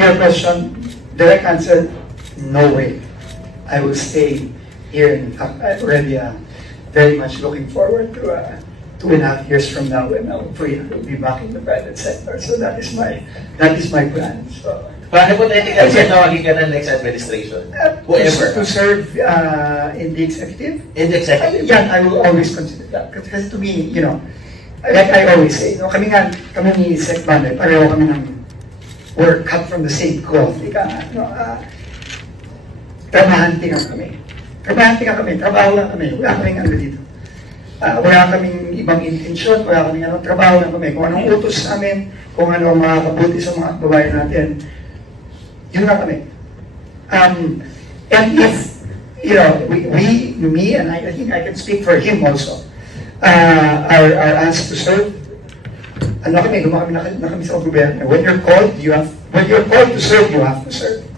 your question, direct answer, no way. I will stay here. In fact, I'm already very much looking forward to 2.5 years from now when hopefully I will be back in the private sector. So that is my plan. So, hypothetically, tawagin ka ng next administration? Whoever. To serve in the executive? In the executive? Yeah, I will always consider that. Because to me, you know, like I always say, no, kami ni Sec Bande, pareho kami ng, we're cut from the same cloth. Ika nga, no, trabahante nga kami. Trabaho lang kami. Wala kaming ano dito. Wala kaming ibang intensyon, wala kaming ano, trabaho lang kami. Kung anong utos namin, kung ano makakabuti sa mga babae natin, yun lang kami. And if, you know, me, and I think I can speak for him also, are asked to serve, ano kami, na kami sa gobyerno. When you're called to serve, you have to serve.